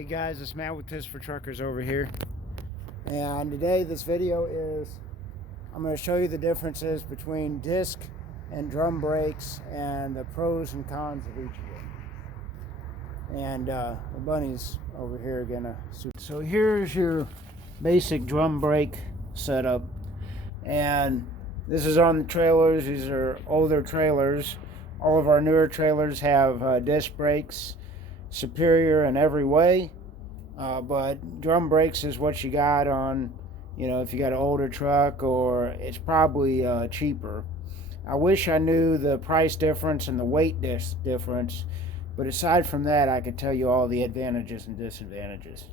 Hey guys, it's Matt with Tips for Truckers over here. And today this video is, I'm going to show you the differences between disc and drum brakes and the pros and cons of each of them. And the bunny's over here gonna. So here's your basic drum brake setup. And this is on the trailers. These are older trailers. All of our newer trailers have disc brakes, superior in every way, but drum brakes is what you got on, if you got an older truck, or it's probably cheaper. I wish I knew the price difference and the weight difference, but aside from that, I could tell you all the advantages and disadvantages.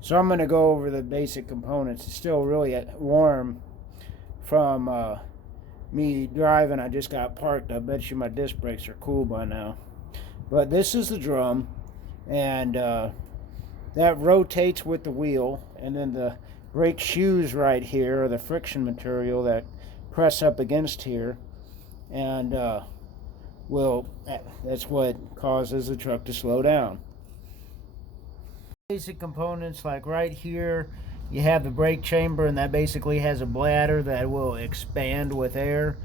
So I'm going to go over the basic components. It's still really warm from me driving. I just got parked. I bet you my disc brakes are cool by now. But this is the drum, and that rotates with the wheel, and then the brake shoes right here are the friction material that press up against here, and that's what causes the truck to slow down. Basic components, like right here you have the brake chamber, and that basically has a bladder that will expand with air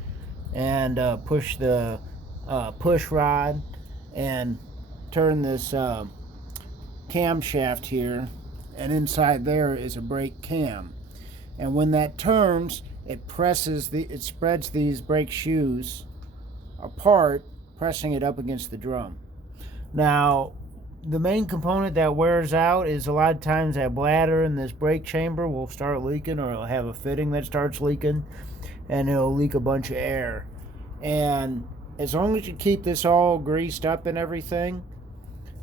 and push the push rod and turn this camshaft here, and inside there is a brake cam, and when that turns, it spreads these brake shoes apart, pressing it up against the drum. Now, the main component that wears out is a lot of times that bladder in this brake chamber will start leaking, or it'll have a fitting that starts leaking, and it'll leak a bunch of air. And as long as you keep this all greased up and everything,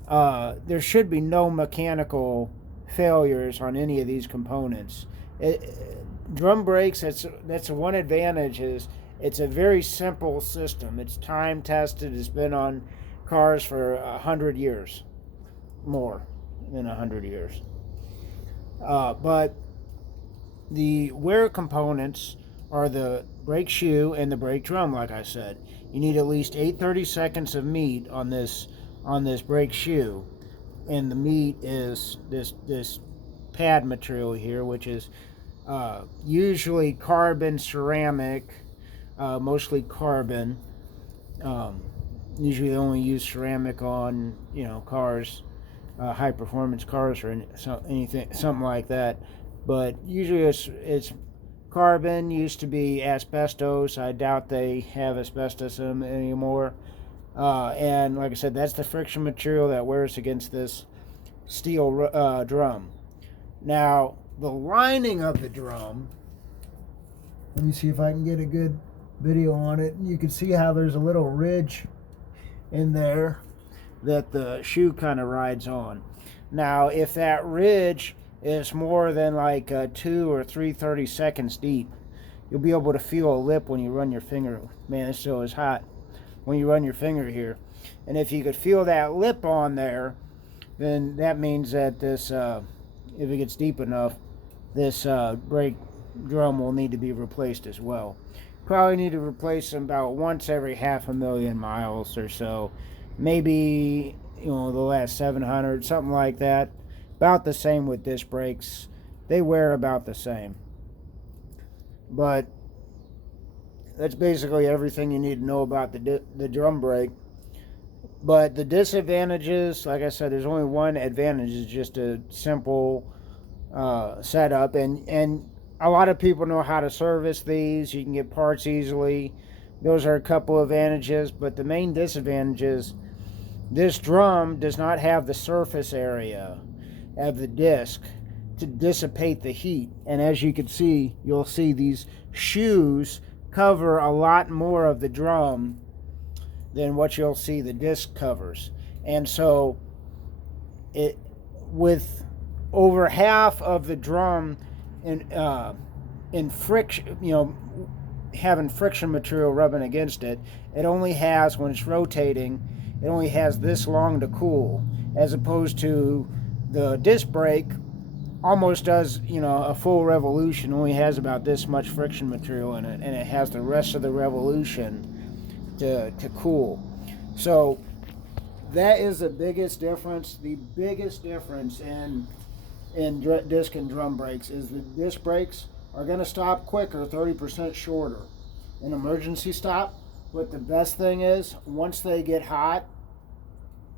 there should be no mechanical failures on any of these components. Drum brakes, that's one advantage, is it's a very simple system. It's time tested. It's been on cars for 100 years, more than 100 years. But the wear components are the brake shoe and the brake drum. Like I said, you need at least 8/32 of meat on this brake shoe, and the meat is this pad material here, which is usually carbon ceramic, mostly carbon. Usually they only use ceramic on cars, high performance cars, or something like that. But usually it's carbon. Used to be asbestos. I doubt they have asbestos in them anymore. And like I said, that's the friction material that wears against this steel drum. Now, the lining of the drum, let me see if I can get a good video on it. You can see how there's a little ridge in there that the shoe kind of rides on. Now, if that ridge is more than like 2 or 3/32 deep, you'll be able to feel a lip when you run your finger. Man, this still is hot when you run your finger here. And if you could feel that lip on there, then that means that this, if it gets deep enough, this brake drum will need to be replaced as well. Probably need to replace them about once every 500,000 miles or so. Maybe, the last 700, something like that. About the same with disc brakes. They wear about the same. But that's basically everything you need to know about the drum brake. But the disadvantages, like I said, there's only one advantage. It's just a simple setup, and a lot of people know how to service these. You can get parts easily. Those are a couple of advantages, but the main disadvantage is this drum does not have the surface area of the disc to dissipate the heat. And as you can see, you'll see these shoes cover a lot more of the drum than what you'll see the disc covers. And so with over half of the drum in friction, having friction material rubbing against it, it only has, when it's rotating, it only has this long to cool, as opposed to the disc brake almost does, a full revolution, only has about this much friction material in it, and it has the rest of the revolution to cool. So that is the biggest difference. The biggest difference in disc and drum brakes is the disc brakes are going to stop quicker, 30% shorter. An emergency stop. But the best thing is, once they get hot,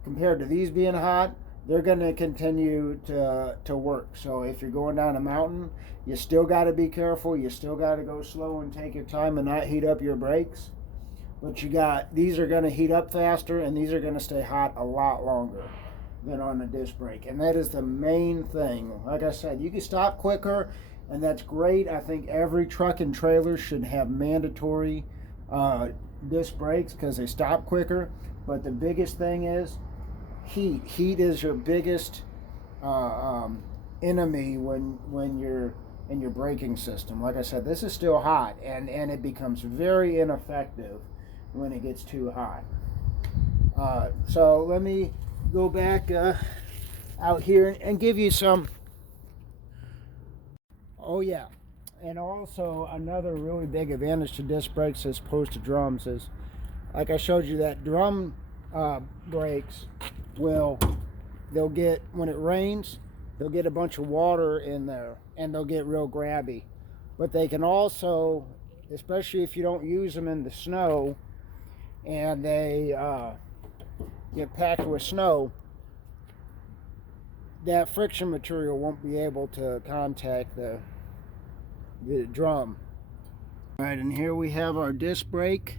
compared to these being hot, they're going to continue to work. So if you're going down a mountain, you still got to be careful. You still got to go slow and take your time and not heat up your brakes. But these are going to heat up faster, and these are going to stay hot a lot longer than on a disc brake. And that is the main thing. Like I said, you can stop quicker, and that's great. I think every truck and trailer should have mandatory disc brakes because they stop quicker. But the biggest thing is heat. Heat is your biggest enemy when you're in your braking system. Like I said, this is still hot, and it becomes very ineffective when it gets too hot. So let me go back out here and give you some. Oh yeah, and also another really big advantage to disc brakes as opposed to drums is, like I showed you, that drum brakes they'll get, when it rains, they'll get a bunch of water in there and they'll get real grabby. But they can also, especially if you don't use them in the snow and they get packed with snow, that friction material won't be able to contact the drum. All right, and here we have our disc brake.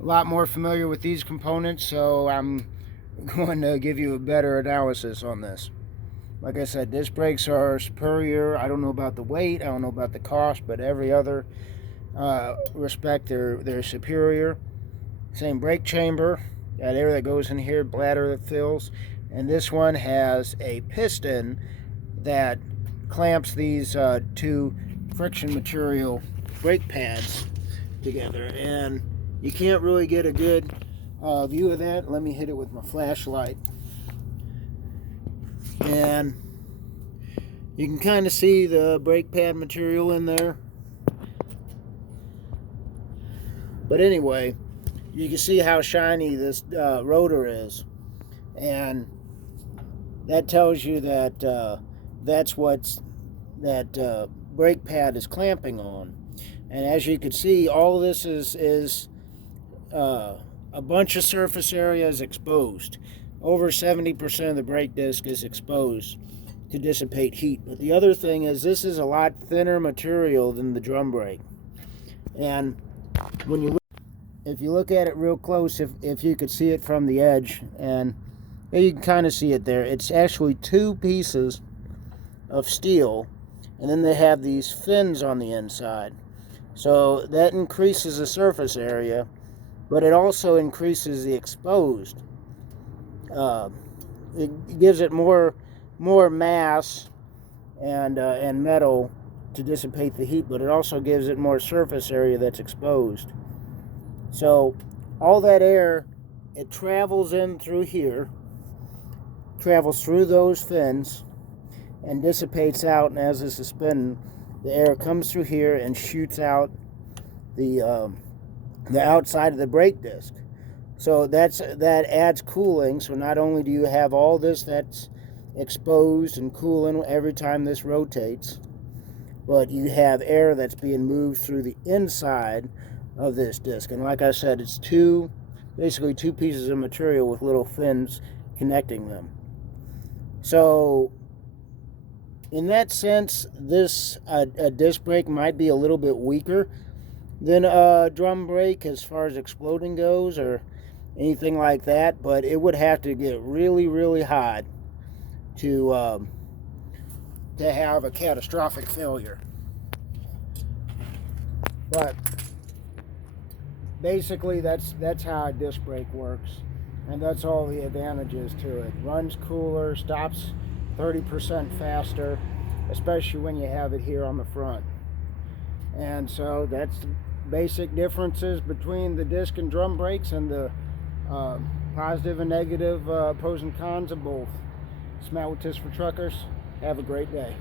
A lot more familiar with these components, so I'm going to give you a better analysis on this. Like I said, disc brakes are superior. I don't know about the weight, I don't know about the cost, but every other respect they're superior. Same brake chamber, that air that goes in here, bladder that fills, and this one has a piston that clamps these two friction material brake pads together, and you can't really get a good view of that. Let me hit it with my flashlight, and you can kind of see the brake pad material in there. But anyway, you can see how shiny this rotor is, and that tells you that that's what's that brake pad is clamping on. And as you can see, all this is a bunch of surface area is exposed. Over 70% of the brake disc is exposed to dissipate heat. But the other thing is, this is a lot thinner material than the drum brake. And if you look at it real close, if you could see it from the edge, and you can kind of see it there, it's actually two pieces of steel, and then they have these fins on the inside. So that increases the surface area, but it also increases the exposed. It gives it more mass and metal to dissipate the heat, but it also gives it more surface area that's exposed. So all that air, it travels in through here, travels through those fins, and dissipates out. And as this is spinning, the air comes through here and shoots out the outside of the brake disc. So that adds cooling. So not only do you have all this that's exposed and cooling every time this rotates, but you have air that's being moved through the inside of this disc. And like I said, it's basically two pieces of material with little fins connecting them. So in that sense, a disc brake might be a little bit weaker than a drum brake as far as exploding goes or anything like that, but it would have to get really, really hot to have a catastrophic failure. But basically, that's how a disc brake works, and that's all the advantages to it. Runs cooler, stops 30% faster, especially when you have it here on the front. And so that's the basic differences between the disc and drum brakes, and the positive and negative pros and cons of both. It's Matt with Tips for Truckers. Have a great day.